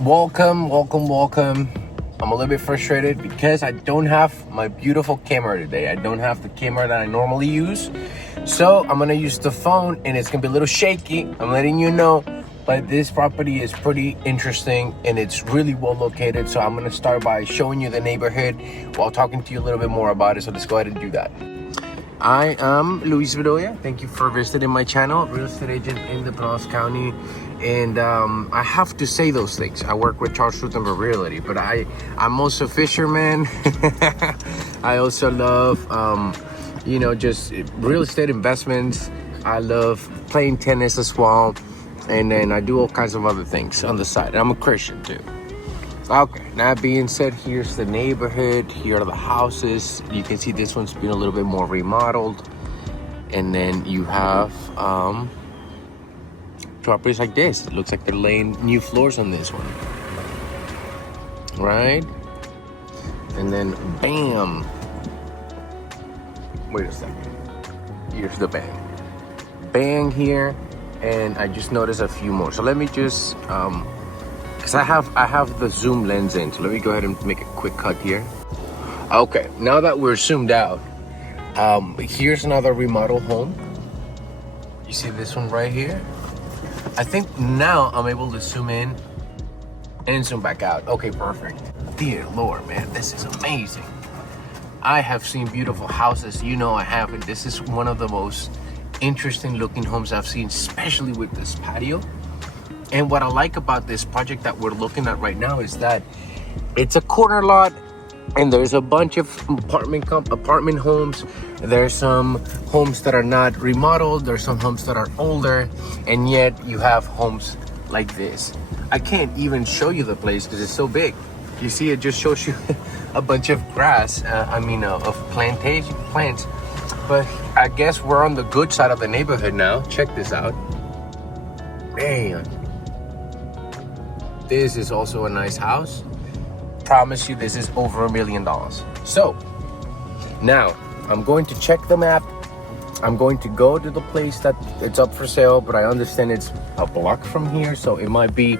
Welcome. I'm a little bit frustrated because I don't have my beautiful camera today. I don't have the camera that I normally use. So I'm gonna use the phone and it's gonna be a little shaky. I'm letting you know, but this property is pretty interesting and it's really well located. So I'm gonna start by showing you the neighborhood while talking to you a little bit more about it. So let's go ahead and do that. I am Luis Bedoya. Thank you for visiting my channel, real estate agent in the Pinellas County. And I have to say those things. I work with Rutenberg Realtor, but I'm also a fisherman. I also love, just real estate investments. I love playing tennis as well. And then I do all kinds of other things on the side. And I'm a Christian too. Okay, that being said, here's the neighborhood. Here are the houses. You can see this one's been a little bit more remodeled. And then you have properties like this. It looks like they're laying new floors on this one. Right? And then bam. Wait a second. Here's the bang. Bang here. And I just noticed a few more. So let me just because I have the zoom lens in, so let me go ahead and make a quick cut here. Okay, now that we're zoomed out, here's another remodel home. You see this one right here? I think now I'm able to zoom in and zoom back out. Okay, perfect. Dear Lord, man, this is amazing. I have seen beautiful houses. You know I have, and this is one of the most interesting looking homes I've seen, especially with this patio. And what I like about this project that we're looking at right now is that it's a corner lot and there's a bunch of apartment homes. There's some homes that are not remodeled. There's some homes that are older, and yet you have homes like this. I can't even show you the place because it's so big. You see, it just shows you a bunch of grass. Of plants. But I guess we're on the good side of the neighborhood now. Check this out. Man. This is also a nice house. Promise you, this is over $1 million. So now I'm going to check the map. I'm going to go to the place that it's up for sale, but I understand it's a block from here, so it might be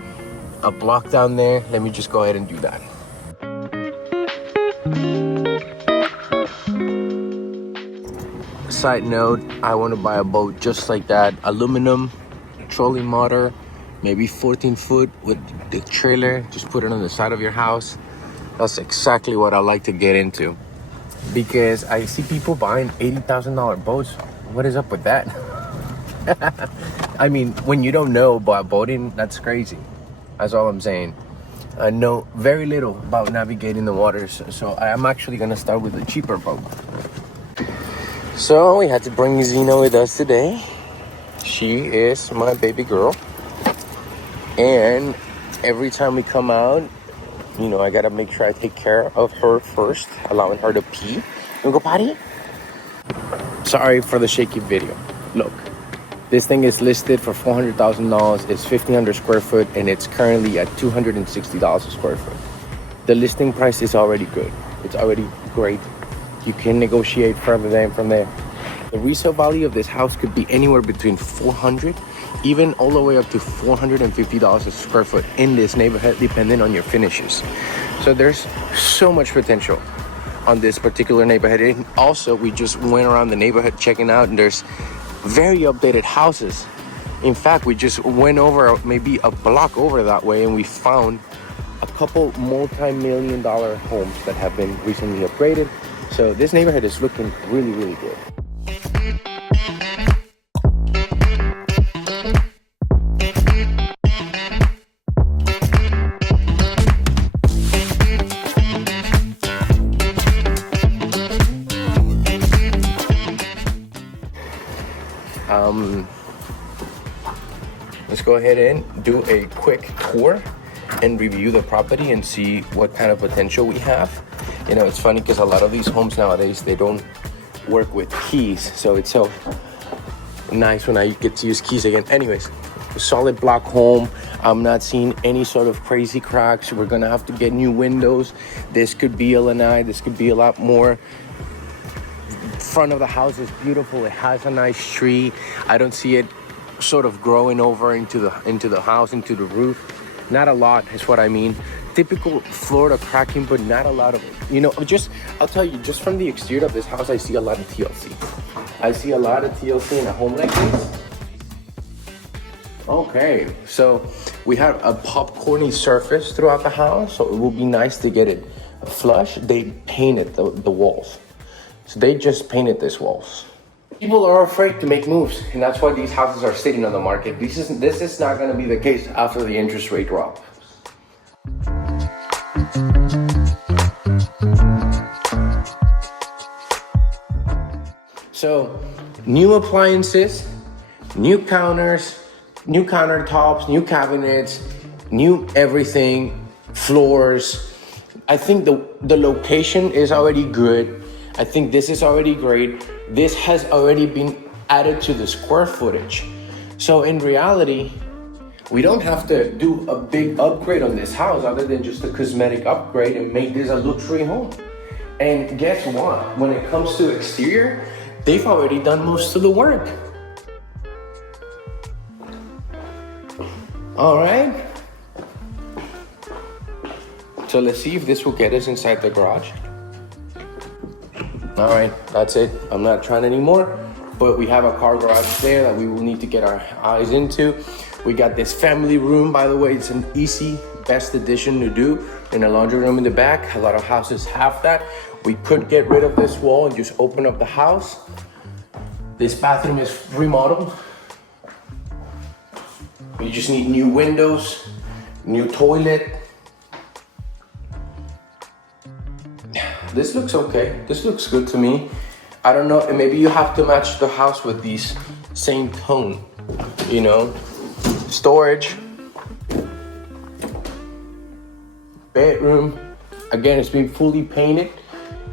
a block down there. Let me just go ahead and do that. Side note, I want to buy a boat just like that, aluminum, trolling motor, maybe 14 foot with the trailer. Just put it on the side of your house. That's exactly what I like to get into, because I see people buying $80,000 boats. What is up with that? I mean, when you don't know about boating, that's crazy. That's all I'm saying. I know very little about navigating the waters, so I'm actually gonna start with a cheaper boat. So we had to bring Zena with us today. She is my baby girl. And every time we come out, I gotta make sure I take care of her first, allowing her to pee. You wanna go potty? Sorry for the shaky video. Look, this thing is listed for $400,000. It's 1,500 square foot, and it's currently at $260 a square foot. The listing price is already good. It's already great. You can negotiate further than from there. The resale value of this house could be anywhere between $400, even all the way up to $450 a square foot in this neighborhood, depending on your finishes. So there's so much potential on this particular neighborhood. And also, we just went around the neighborhood checking out, and there's very updated houses. In fact, we just went over maybe a block over that way, and we found a couple multi-million-dollar homes that have been recently upgraded. So this neighborhood is looking really, really good. Let's go ahead and do a quick tour and review the property and see what kind of potential we have. It's funny because a lot of these homes nowadays, they don't work with keys, so it's so nice when I get to use keys again. Anyways, a solid block home. I'm not seeing any sort of crazy cracks. We're gonna have to get new windows. This could be a lanai. This could be a lot more. Front of the house is beautiful. It has a nice tree. I don't see it sort of growing over into the house, into the roof. Not a lot is what I mean. Typical Florida cracking, but not a lot of it. You know, I'll tell you, just from the exterior of this house, I see a lot of TLC. I see a lot of TLC in a home like this. Okay, so we have a popcorny surface throughout the house, so it will be nice to get it flush. They painted the walls. So they just painted these walls. People are afraid to make moves, and that's why these houses are sitting on the market. This is not going to be the case after the interest rate drop. So, new appliances, new counters, new countertops, new cabinets, new everything, floors. I think the location is already good. I think this is already great. This has already been added to the square footage. So in reality, we don't have to do a big upgrade on this house other than just a cosmetic upgrade and make this a luxury home. And guess what? When it comes to exterior, they've already done most of the work. All right. So let's see if this will get us inside the garage. All right, that's it. I'm not trying anymore, but we have a car garage there that we will need to get our eyes into. We got this family room, by the way. It's an easy, best addition to do, and a laundry room in the back. A lot of houses have that. We could get rid of this wall and just open up the house. This bathroom is remodeled. You just need new windows, new toilet. This looks okay. This looks good to me. I don't know, maybe you have to match the house with these same tone, you know. Storage. Bedroom. Again, it's been fully painted.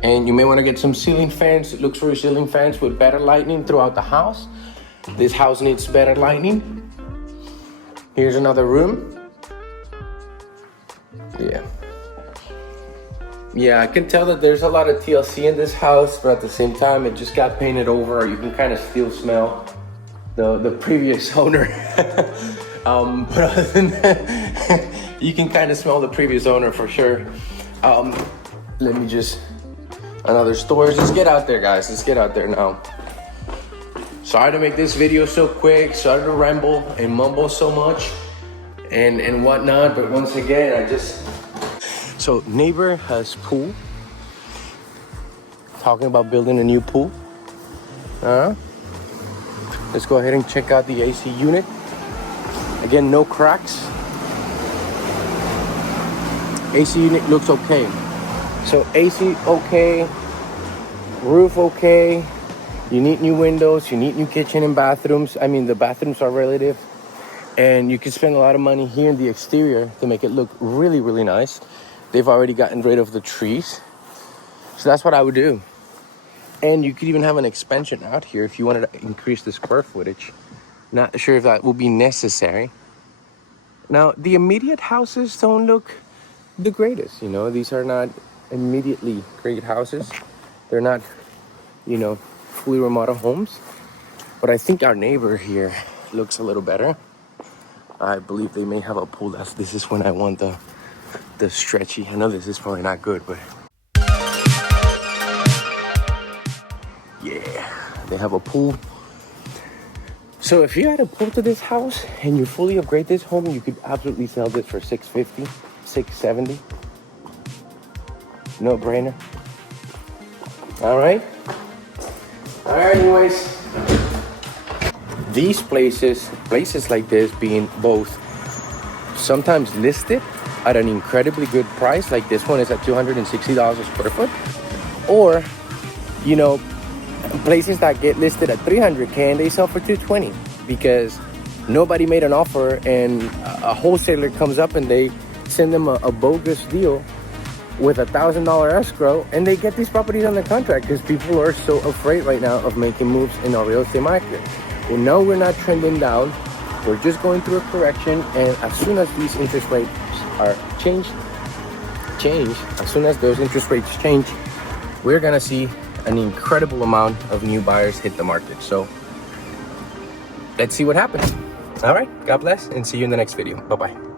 And you may want to get some ceiling fans. It looks for ceiling fans with better lighting throughout the house. This house needs better lighting. Here's another room. Yeah, I can tell that there's a lot of TLC in this house, but at the same time, it just got painted over. You can kind of still smell the previous owner. But other than that, you can kind of smell the previous owner for sure. Let me just, another storage. Let's get out there, guys. Let's get out there now. Sorry to make this video so quick. Sorry to ramble and mumble so much and whatnot. But once again, so neighbor has pool. Talking about building a new pool. Let's go ahead and check out the AC unit. Again, no cracks. AC unit looks okay. So AC okay, roof okay. You need new windows, you need new kitchen and bathrooms. I mean, the bathrooms are relative. And you can spend a lot of money here in the exterior to make it look really, really nice. They've already gotten rid of the trees. So that's what I would do. And you could even have an expansion out here if you wanted to increase the square footage. Not sure if that will be necessary. Now, the immediate houses don't look the greatest. You know, these are not immediately great houses. They're not, you know, fully remodeled homes. But I think our neighbor here looks a little better. I believe they may have a pool. This is when I want the stretchy. I know this is probably not good, but yeah, they have a pool. So if you had a pool to this house and you fully upgrade this home, you could absolutely sell this for $650, $670. No brainer. All right, anyways, these places like this being both sometimes listed at an incredibly good price, like this one is at $260 a square foot, or, you know, places that get listed at $300K and they sell for $220 because nobody made an offer and a wholesaler comes up and they send them a bogus deal with $1,000 escrow, and they get these properties on the contract because people are so afraid right now of making moves in our real estate market. Well, no, we're not trending down. We're just going through a correction, and as soon as these interest rates are change, as soon as those interest rates change, we're gonna see an incredible amount of new buyers hit the market. So let's see what happens. All right, God bless, and see you in the next video. Bye-bye.